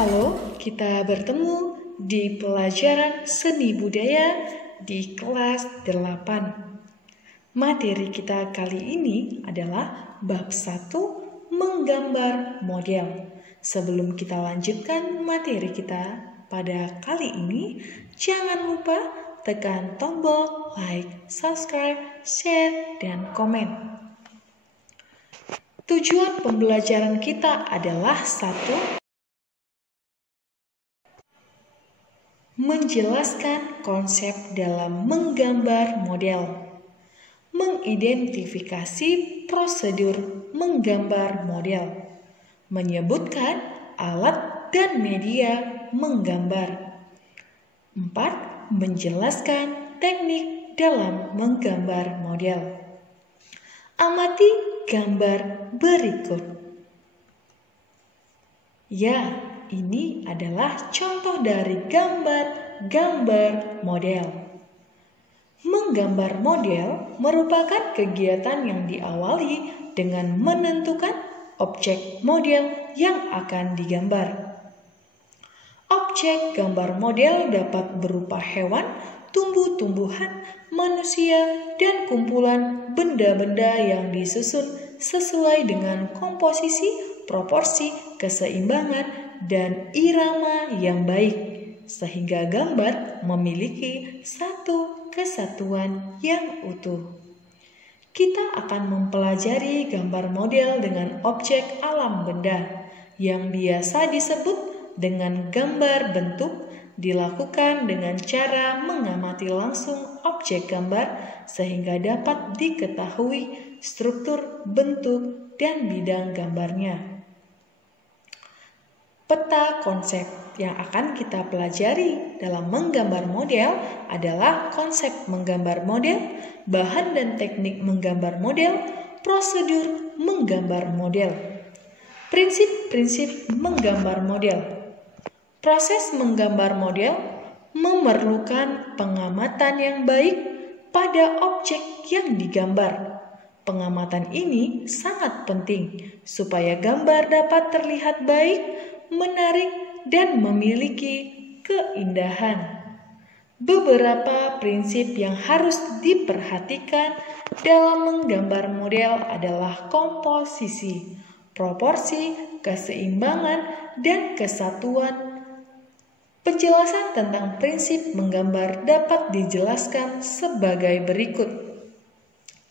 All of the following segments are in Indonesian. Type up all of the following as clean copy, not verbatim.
Halo, kita bertemu di pelajaran seni budaya di kelas 8. Materi kita kali ini adalah bab 1 menggambar model. Sebelum kita lanjutkan materi kita pada kali ini, jangan lupa tekan tombol like, subscribe, share, dan komen. Tujuan pembelajaran kita adalah 1. Menjelaskan konsep dalam menggambar model. Mengidentifikasi prosedur menggambar model. Menyebutkan alat dan media menggambar. 4. Menjelaskan teknik dalam menggambar model. Amati gambar berikut. Ya, ini adalah contoh dari gambar model. Menggambar model merupakan kegiatan yang diawali dengan menentukan objek model yang akan digambar. Objek gambar model dapat berupa hewan, tumbuh-tumbuhan, manusia, dan kumpulan benda-benda yang disusun sesuai dengan komposisi, proporsi, keseimbangan, dan irama yang baik, sehingga gambar memiliki satu kesatuan yang utuh. Kita akan mempelajari gambar model dengan objek alam benda yang biasa disebut dengan gambar bentuk, dilakukan dengan cara mengamati langsung objek gambar sehingga dapat diketahui struktur, bentuk, dan bidang gambarnya. Peta konsep yang akan kita pelajari dalam menggambar model adalah konsep menggambar model, bahan dan teknik menggambar model, prosedur menggambar model. Prinsip-prinsip menggambar model. Proses menggambar model memerlukan pengamatan yang baik pada objek yang digambar. Pengamatan ini sangat penting supaya gambar dapat terlihat baik, menarik, dan memiliki keindahan. Beberapa prinsip yang harus diperhatikan dalam menggambar model adalah komposisi, proporsi, keseimbangan, dan kesatuan. Penjelasan tentang prinsip menggambar dapat dijelaskan sebagai berikut.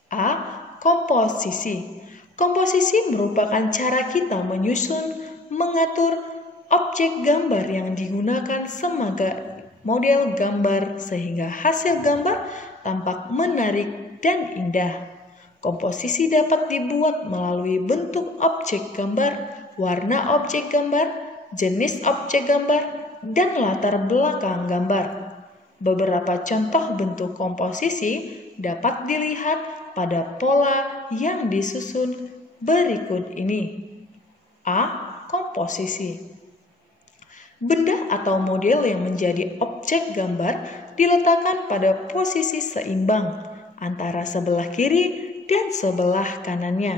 A. Komposisi. Komposisi merupakan cara kita menyusun, mengatur objek gambar yang digunakan sebagai model gambar sehingga hasil gambar tampak menarik dan indah. Komposisi dapat dibuat melalui bentuk objek gambar, warna objek gambar, jenis objek gambar, dan latar belakang gambar. Beberapa contoh bentuk komposisi dapat dilihat pada pola yang disusun berikut ini. A. Komposisi. Benda atau model yang menjadi objek gambar diletakkan pada posisi seimbang antara sebelah kiri dan sebelah kanannya.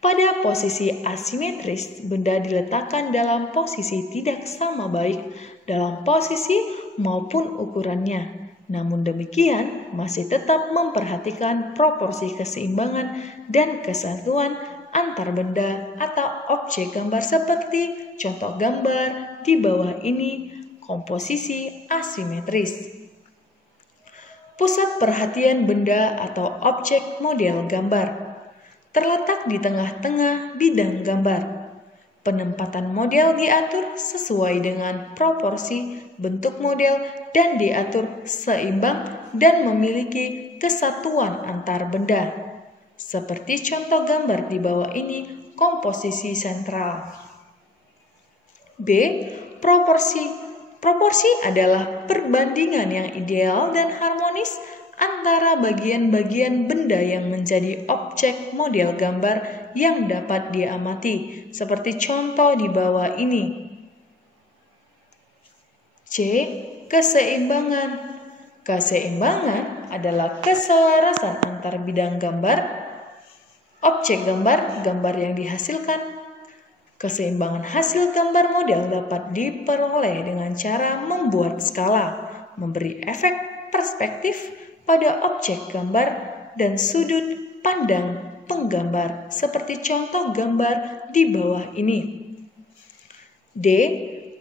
Pada posisi asimetris, benda diletakkan dalam posisi tidak sama baik dalam posisi maupun ukurannya. Namun demikian, masih tetap memperhatikan proporsi keseimbangan dan kesatuan antar benda atau objek gambar seperti contoh gambar di bawah ini, komposisi asimetris. Pusat perhatian benda atau objek model gambar terletak di tengah-tengah bidang gambar. Penempatan model diatur sesuai dengan proporsi bentuk model dan diatur seimbang dan memiliki kesatuan antar benda. Seperti contoh gambar di bawah ini, komposisi sentral. B. Proporsi. Proporsi adalah perbandingan yang ideal dan harmonis antara bagian-bagian benda yang menjadi objek model gambar yang dapat diamati, seperti contoh di bawah ini. C. Keseimbangan. Keseimbangan adalah keselarasan antar bidang gambar, objek gambar, gambar yang dihasilkan, Keseimbangan hasil gambar model dapat diperoleh dengan cara membuat skala, memberi efek perspektif pada objek gambar dan sudut pandang penggambar seperti contoh gambar di bawah ini. D.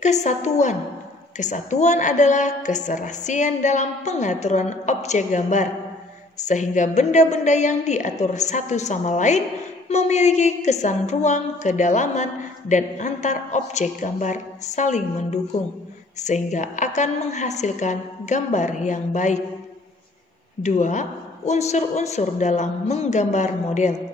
Kesatuan. Kesatuan adalah keserasian dalam pengaturan objek gambar, sehingga benda-benda yang diatur satu sama lain memiliki kesan ruang, kedalaman, dan antar objek gambar saling mendukung, sehingga akan menghasilkan gambar yang baik. 2. Unsur-unsur dalam menggambar model.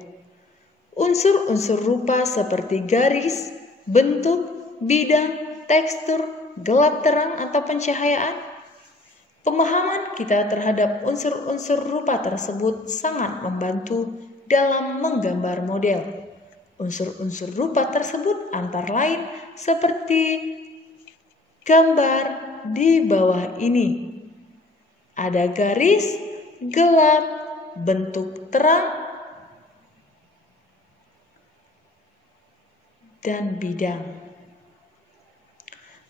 Unsur-unsur rupa seperti garis, bentuk, bidang, tekstur, gelap terang atau pencahayaan. Pemahaman kita terhadap unsur-unsur rupa tersebut sangat membantu dalam menggambar model. Unsur-unsur rupa tersebut antara lain seperti gambar di bawah ini. Ada garis, gelap, bentuk terang, dan bidang.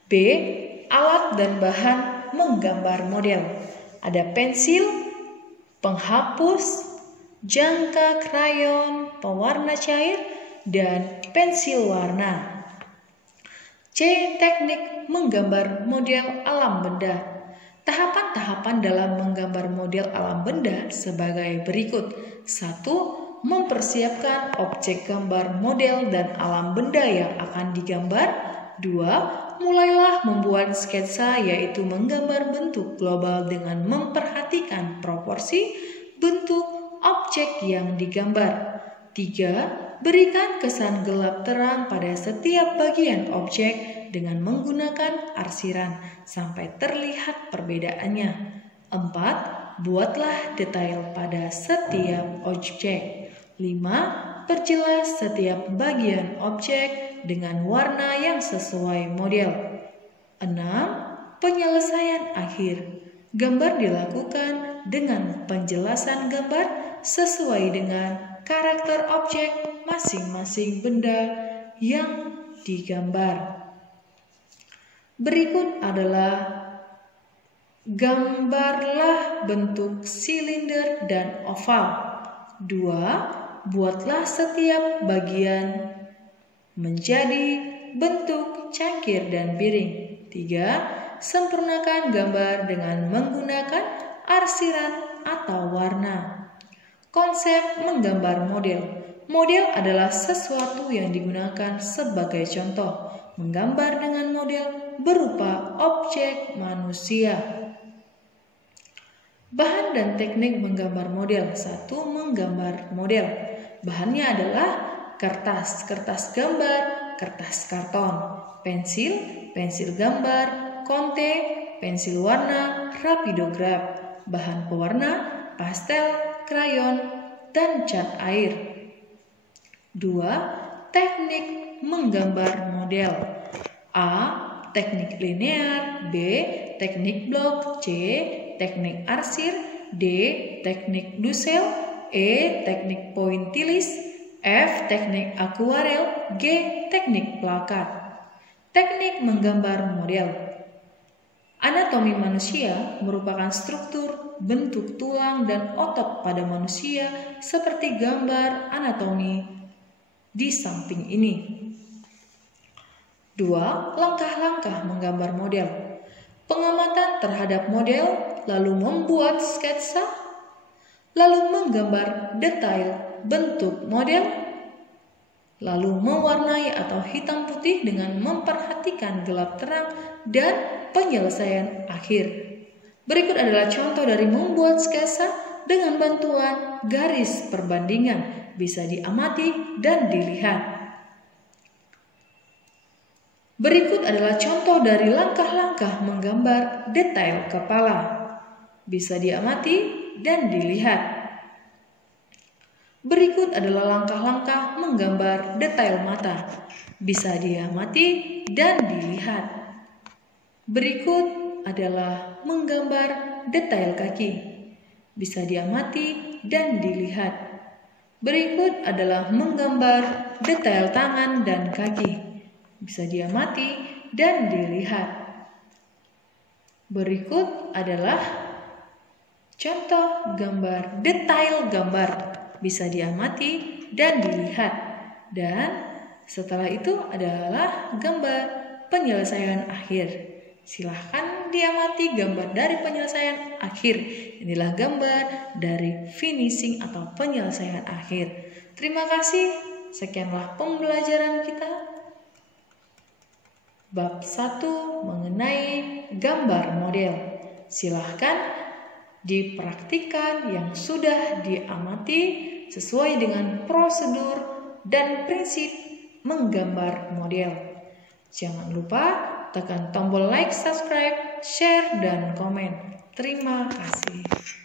B. Alat dan bahan menggambar model. Ada pensil, penghapus, jangka krayon, pewarna cair, dan pensil warna. C. Teknik menggambar model alam benda. Tahapan-tahapan dalam menggambar model alam benda sebagai berikut. 1. Mempersiapkan objek gambar model dan alam benda yang akan digambar. 2. Mulailah membuat sketsa, yaitu menggambar bentuk global dengan memperhatikan proporsi bentuk objek yang digambar. 3. Berikan kesan gelap terang pada setiap bagian objek dengan menggunakan arsiran sampai terlihat perbedaannya. 4. Buatlah detail pada setiap objek. 5. Perjelas setiap bagian objek dengan warna yang sesuai model. 6. Penyelesaian akhir. Gambar dilakukan dengan penjelasan gambar sesuai dengan karakter objek masing-masing benda yang digambar. Berikut adalah gambarlah bentuk silinder dan oval. 2. Buatlah setiap bagian menjadi bentuk cangkir dan piring. 3. Sempurnakan gambar dengan menggunakan arsiran atau warna. Konsep menggambar model. Model adalah sesuatu yang digunakan sebagai contoh. Menggambar dengan model berupa objek manusia. Bahan dan teknik menggambar model. 1. Menggambar model. Bahannya adalah kertas gambar, kertas karton, pensil, pensil gambar, konte, pensil warna, rapidograf, bahan pewarna, pastel, krayon, dan cat air. 2. Teknik menggambar model. A. Teknik linear. B. Teknik blok. C. Teknik arsir. D. Teknik dusel. E. Teknik pointilis. F. Teknik akuarel. G. Teknik plakat. Teknik menggambar model. Anatomi manusia merupakan struktur, bentuk tulang dan otot pada manusia seperti gambar anatomi di samping ini. 2. Langkah-langkah menggambar model. Pengamatan terhadap model, lalu membuat sketsa, lalu menggambar detail bentuk model, lalu mewarnai atau hitam putih dengan memperhatikan gelap terang dan penyelesaian akhir. Berikut adalah contoh dari membuat sketsa dengan bantuan garis perbandingan. Bisa diamati dan dilihat. Berikut adalah contoh dari langkah-langkah menggambar detail kepala. Bisa diamati dan dilihat. Berikut adalah langkah-langkah menggambar detail mata. Bisa diamati dan dilihat. Berikut adalah menggambar detail kaki. Bisa diamati dan dilihat. Berikut adalah menggambar detail tangan dan kaki. bisa diamati dan dilihat. Berikut adalah contoh gambar detail gambar, bisa diamati dan dilihat. Dan setelah itu adalah gambar penyelesaian akhir. Silahkan diamati gambar dari penyelesaian akhir. Inilah gambar dari finishing atau penyelesaian akhir. Terima kasih. Sekianlah pembelajaran kita. Bab 1 mengenai gambar model. Silahkan dipraktikkan yang sudah diamati sesuai dengan prosedur dan prinsip menggambar model. Jangan lupa tekan tombol like, subscribe, share, dan komen. Terima kasih.